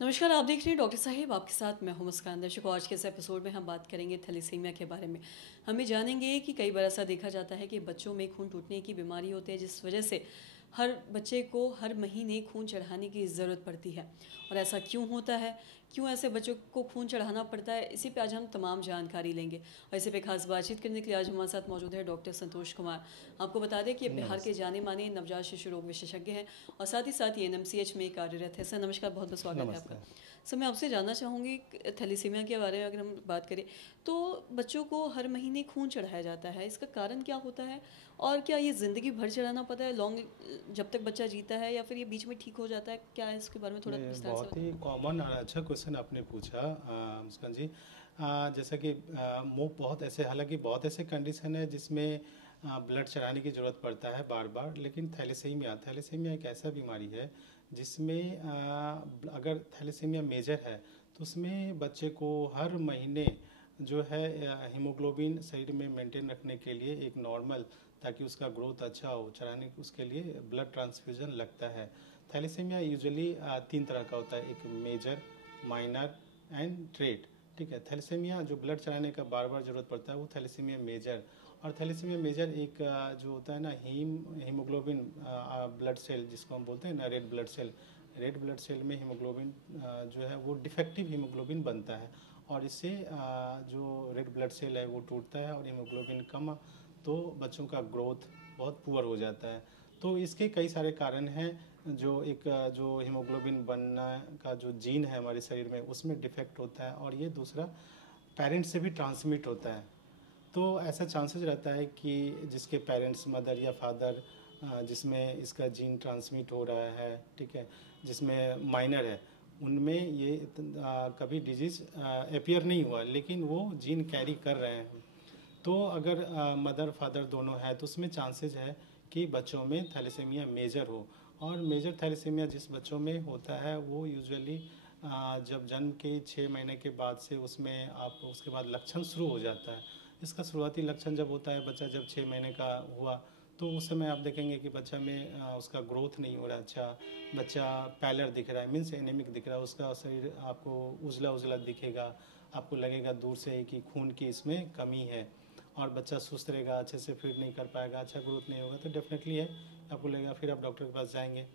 नमस्कार, आप देख रहे हैं डॉक्टर साहिब, आपके साथ मैं हूं मुस्कान। दर्शकों, आज के इस एपिसोड में हम बात करेंगे थैलेसीमिया के बारे में। हम ये जानेंगे कि कई बार ऐसा देखा जाता है कि बच्चों में खून टूटने की बीमारी होती है, जिस वजह से हर बच्चे को हर महीने खून चढ़ाने की ज़रूरत पड़ती है। और ऐसा क्यों होता है, क्यों ऐसे बच्चों को खून चढ़ाना पड़ता है, इसी पे आज हम तमाम जानकारी लेंगे। और इसी पे खास बातचीत करने के लिए आज हमारे साथ मौजूद है डॉक्टर संतोष कुमार। आपको बता दें कि बिहार के नमस्ते। जाने माने नवजात शिशु रोग विशेषज्ञ हैं और साथ ही साथ ये एनएमसीएच में कार्यरत है। सर नमस्कार, बहुत बहुत स्वागत है आपका। नमस्कार। सर मैं आपसे जानना चाहूँगी थैलेसीमिया के बारे में अगर हम बात करें तो बच्चों को हर महीने खून चढ़ाया जाता है, इसका कारण क्या होता है? और क्या ये ज़िंदगी भर चढ़ाना पड़ता है, लॉन्ग जब तक बच्चा जीता है, या फिर ये बीच में ठीक हो जाता है? क्या है इसके बारे में थोड़ा ये विस्तार से बहुत बताएं। ही कॉमन और अच्छा क्वेश्चन आपने पूछा मुस्कान जी। जैसा कि बहुत ऐसे, हालांकि बहुत ऐसे कंडीशन है जिसमें ब्लड चढ़ाने की ज़रूरत पड़ता है बार बार, लेकिन थैलेसीमिया एक ऐसा बीमारी है जिसमें अगर थैलेसीमिया मेजर है तो उसमें बच्चे को हर महीने जो है हीमोग्लोबिन शरीर में मेंटेन रखने के लिए एक नॉर्मल, ताकि उसका ग्रोथ अच्छा हो, चढ़ाने उसके लिए ब्लड ट्रांसफ्यूजन लगता है। थैलेसीमिया यूजुअली तीन तरह का होता है, एक मेजर, माइनर एंड ट्रेट। ठीक है, थैलेसीमिया जो ब्लड चढ़ाने का बार बार ज़रूरत पड़ता है वो थैलेसीमिया मेजर। और थैलेसीमिया मेजर एक जो होता है ना हीमोग्लोबिन ब्लड सेल जिसको हम बोलते हैं ना रेड ब्लड सेल में हीमोग्लोबिन जो है वो डिफेक्टिव हीमोग्लोबिन बनता है, और इससे जो रेड ब्लड सेल है वो टूटता है और हीमोग्लोबिन कम, तो बच्चों का ग्रोथ बहुत पुअर हो जाता है। तो इसके कई सारे कारण हैं। जो जो हीमोग्लोबिन बनना का जो जीन है हमारे शरीर में उसमें डिफेक्ट होता है, और ये दूसरा पेरेंट्स से भी ट्रांसमिट होता है। तो ऐसा चांसेस रहता है कि जिसके पेरेंट्स मदर या फादर जिसमें इसका जीन ट्रांसमिट हो रहा है, ठीक है, जिसमें माइनर है, उनमें ये कभी डिजीज़ अपियर नहीं हुआ लेकिन वो जीन कैरी कर रहे हैं। तो अगर मदर फादर दोनों है तो उसमें चांसेस है कि बच्चों में थैलेसीमिया मेजर हो। और मेजर थैलेसीमिया जिस बच्चों में होता है वो यूजुअली जब जन्म के 6 महीने के बाद से उसमें आप उसके बाद लक्षण शुरू हो जाता है। इसका शुरुआती लक्षण जब होता है, बच्चा जब 6 महीने का हुआ तो उस समय आप देखेंगे कि बच्चा में उसका ग्रोथ नहीं हो रहा अच्छा, बच्चा पैलर दिख रहा है, मीन्स एनीमिक दिख रहा है, उसका शरीर आपको उजला उजला दिखेगा, आपको लगेगा दूर से कि खून की इसमें कमी है, और बच्चा सुस्त रहेगा, अच्छे से फीड नहीं कर पाएगा, अच्छा ग्रोथ नहीं होगा, तो डेफिनेटली है आपको लगेगा। फिर आप डॉक्टर के पास जाएंगे,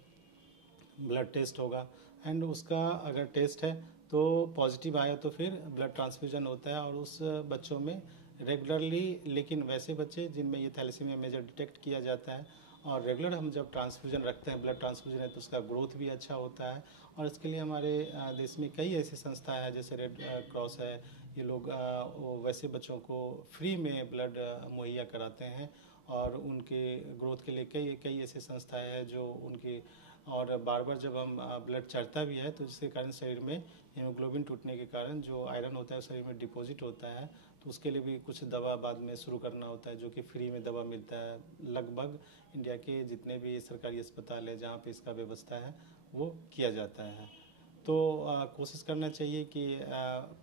ब्लड टेस्ट होगा, एंड उसका अगर टेस्ट है तो पॉजिटिव आया तो फिर ब्लड ट्रांसफ्यूजन होता है, और उस बच्चों में रेगुलरली, लेकिन वैसे बच्चे जिनमें ये थैलेसीमिया मेजर डिटेक्ट किया जाता है और रेगुलर हम जब ट्रांसफ्यूजन रखते हैं, ब्लड ट्रांसफ्यूजन है, तो उसका ग्रोथ भी अच्छा होता है। और इसके लिए हमारे देश में कई ऐसी संस्थाएं हैं जैसे रेड क्रॉस है, ये लोग वैसे बच्चों को फ्री में ब्लड मुहैया कराते हैं, और उनके ग्रोथ के लिए कई कई ऐसी संस्थाएं हैं जो उनकी, और बार बार जब हम ब्लड चढ़ता भी है तो जिसके कारण शरीर में हीमोग्लोबिन टूटने के कारण जो आयरन होता है शरीर में डिपॉजिट होता है, तो उसके लिए भी कुछ दवा बाद में शुरू करना होता है, जो कि फ्री में दवा मिलता है। लगभग इंडिया के जितने भी सरकारी अस्पताल है जहाँ पे इसका व्यवस्था है वो किया जाता है। तो कोशिश करना चाहिए कि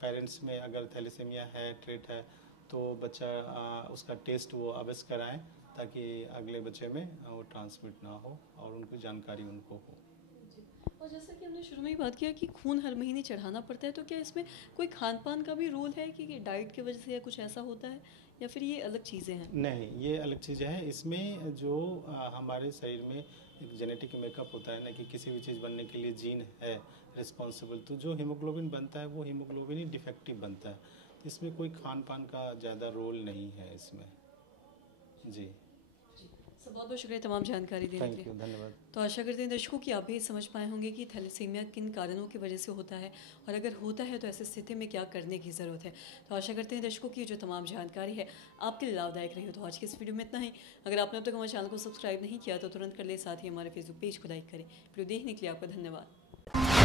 पेरेंट्स में अगर थैलेसीमिया है, ट्रेट है, तो बच्चा उसका टेस्ट वो अवश्य कराएं, ताकि अगले बच्चे में वो ट्रांसमिट ना हो और उनको जानकारी उनको हो। जी। और जैसा कि हमने शुरू में ही बात किया कि खून हर महीने चढ़ाना पड़ता है, तो क्या इसमें कोई खान पान का भी रोल है कि डाइट की वजह से या कुछ ऐसा होता है, या फिर ये अलग चीज़ें हैं? नहीं, ये अलग चीज़ है। इसमें जो हमारे शरीर में एक जेनेटिक मेकअप होता है ना, कि किसी भी चीज़ बनने के लिए जीन है रिस्पॉन्सिबल, तो जो हीमोग्लोबिन बनता है वो हीमोग्लोबिन ही डिफेक्टिव बनता है। तो इसमें कोई खान पान का ज़्यादा रोल नहीं है इसमें। जी। जी। सर बहुत बहुत शुक्रिया तमाम जानकारी देने के थैंक लिए। यू, धन्यवाद। तो आशा करते हैं दर्शकों कि आप भी समझ पाए होंगे कि थैलेसीमिया किन कारणों की वजह से होता है, और अगर होता है तो ऐसी स्थिति में क्या करने की ज़रूरत है। तो आशा करते हैं दर्शकों की जो तमाम जानकारी है आपके लिए लाभदायक रही हो। तो आज की इस वीडियो में इतना ही। अगर आपने अब तक हमारे चैनल को सब्सक्राइब नहीं किया तो तुरंत कर ले, साथ ही हमारे फेसबुक पेज को लाइक करें। वीडियो देखने के लिए आपका धन्यवाद।